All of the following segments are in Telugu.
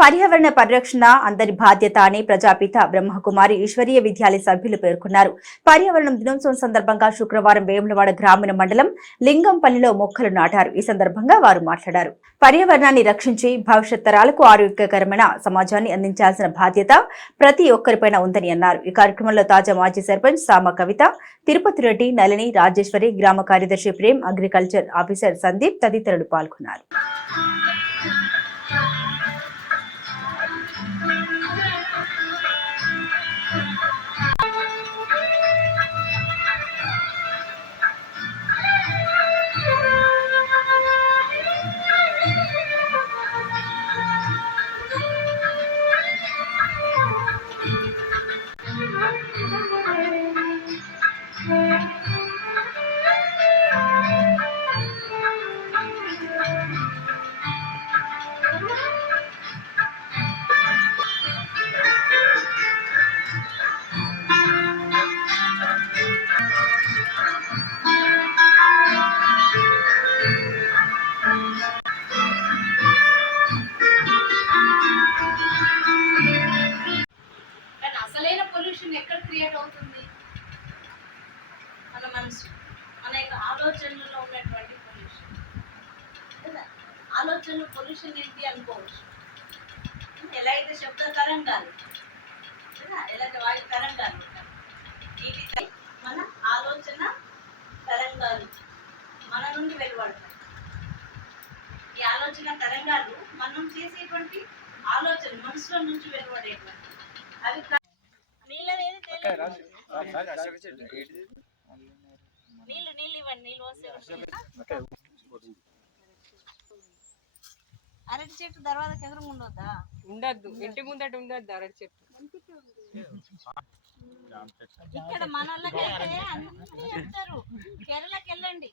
పర్యావరణ పరిరక్షణ అందరి బాధ్యత అని ప్రజాపిత బ్రహ్మకుమారి ఈశ్వరీయ విద్యాలయ సభ్యులు పేర్కొన్నారు. పర్యావరణ దినోత్సవం సందర్భంగా శుక్రవారం వేములవాడ గ్రామీణ మండలం లింగంపల్లిలో మొక్కలు నాటారు. ఈ సందర్భంగా వారు మాట్లాడారు. పర్యావరణాన్ని రక్షించి భవిష్యత్ తరాలకు ఆరోగ్యకరమైన సమాజాన్ని అందించాల్సిన బాధ్యత ప్రతి ఒక్కరిపైన ఉందని అన్నారు. ఈ కార్యక్రమంలో తాజా మాజీ సర్పంచ్ సామ కవిత, తిరుపతి రెడ్డి, నళిని, రాజేశ్వరి, గ్రామ కార్యదర్శి ప్రేమ్, అగ్రికల్చర్ ఆఫీసర్ సందీప్ తదితరులు పాల్గొన్నారు. ఎక్కడ క్రియేట్ అవుతుంది? మన మనసు, మన యొక్క ఆలోచనలో ఉన్నటువంటి పొల్యూషన్ కదా. ఆలోచనలు పొల్యూషన్ ఏంటి అనుకోవచ్చు. ఎలా అయితే శబ్ద తరంగాలు కదా, ఎలాంటి వాయు తరంగాలు, వీటి మన ఆలోచన తరంగాలు మన నుండి వెలువడతాయి. ఈ ఆలోచన తరంగాలు మనం చేసేటువంటి ఆలోచన మనసులో నుంచి వెలువడేటువంటి అవి నీళ్ళు ఇవ్వండి. నీళ్ళు వస్తే అరటి చెట్టు దర్వాజకి ఎదురు ఉండొద్దా? ఉండద్దు, ఇంటి ముందట ఉండద్దు అరటి చెట్టు. ఇక్కడ మన వాళ్ళకైతే అన్ని చెప్తారు. కేరళకి వెళ్ళండి,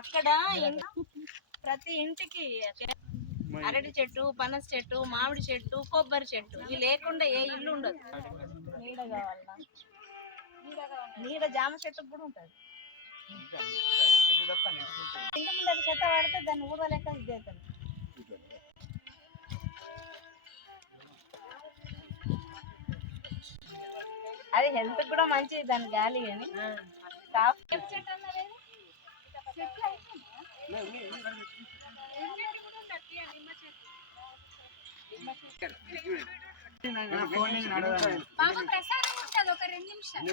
అక్కడ ప్రతి ఇంటికి అరటి చెట్టు, పనస చెట్టు, మామిడి చెట్టు, కొబ్బరి చెట్టు, ఇవి లేకుండా ఏ ఇల్లు ఉండదు. నీడ కావాలన్నా నీడ జామ చెట్టు కూడా ఉంటుంది. ఇంటి ముందు చెత్త పడితే దాన్ని ఊర లెక్క ఇది అవుతుంది. అది హెల్త్ కూడా మంచిది, దాని గాలి. కానీ చెట్టు అన్నారు బాబు ప్రసాదం ఉంటుంది, ఒక 2 నిమిషాలు.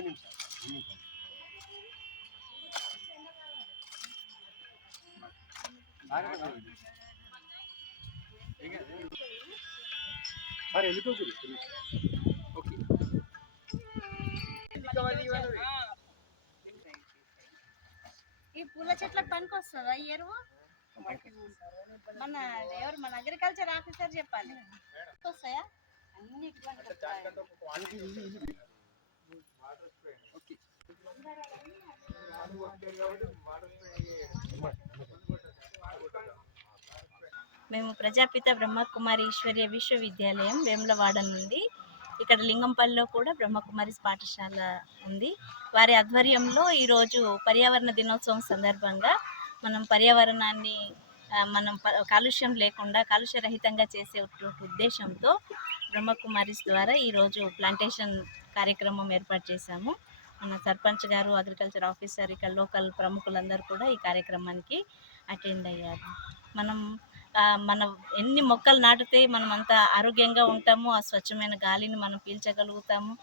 ఈ పూల చెట్లకు పనికి వస్తుందా ఈ ఎరువు? మన ఎవరు, మన అగ్రికల్చర్ ఆఫీసర్ చెప్పాలి. వస్తాయా అన్ని? మేము ప్రజాపిత బ్రహ్మకుమారి ఈశ్వరీయ విశ్వవిద్యాలయం వేములవాడ నుండి ఇక్కడ లింగంపల్లిలో కూడా బ్రహ్మకుమారి పాఠశాల ఉంది. వారి ఆధ్వర్యంలో ఈరోజు పర్యావరణ దినోత్సవం సందర్భంగా మనం పర్యావరణాన్ని మనం కాలుష్యం లేకుండా కాలుష్యరహితంగా చేసే ఉద్దేశంతో బ్రహ్మకుమారిస్ ద్వారా ఈరోజు ప్లాంటేషన్ కార్యక్రమం ఏర్పాటు చేశాము. మన సర్పంచ్ గారు, అగ్రికల్చర్ ఆఫీసర్, ఇక్కడ లోకల్ ప్రముఖులందరూ కూడా ఈ కార్యక్రమానికి అటెండ్ అయ్యారు. మనం ఎన్ని మొక్కలు నాటితే మనం అంత ఆరోగ్యంగా ఉంటాము, ఆ స్వచ్ఛమైన గాలిని మనం పీల్చగలుగుతాము,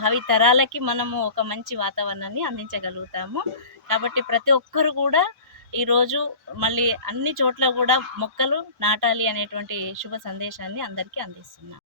భావి తరాలకి మనము ఒక మంచి వాతావరణాన్ని అందించగలుగుతాము. కాబట్టి ప్రతి ఒక్కరు కూడా ఈరోజు మళ్ళీ అన్ని చోట్ల కూడా మొక్కలు నాటాలి అనేటువంటి శుభ సందేశాన్ని అందరికీ అందిస్తున్నాం.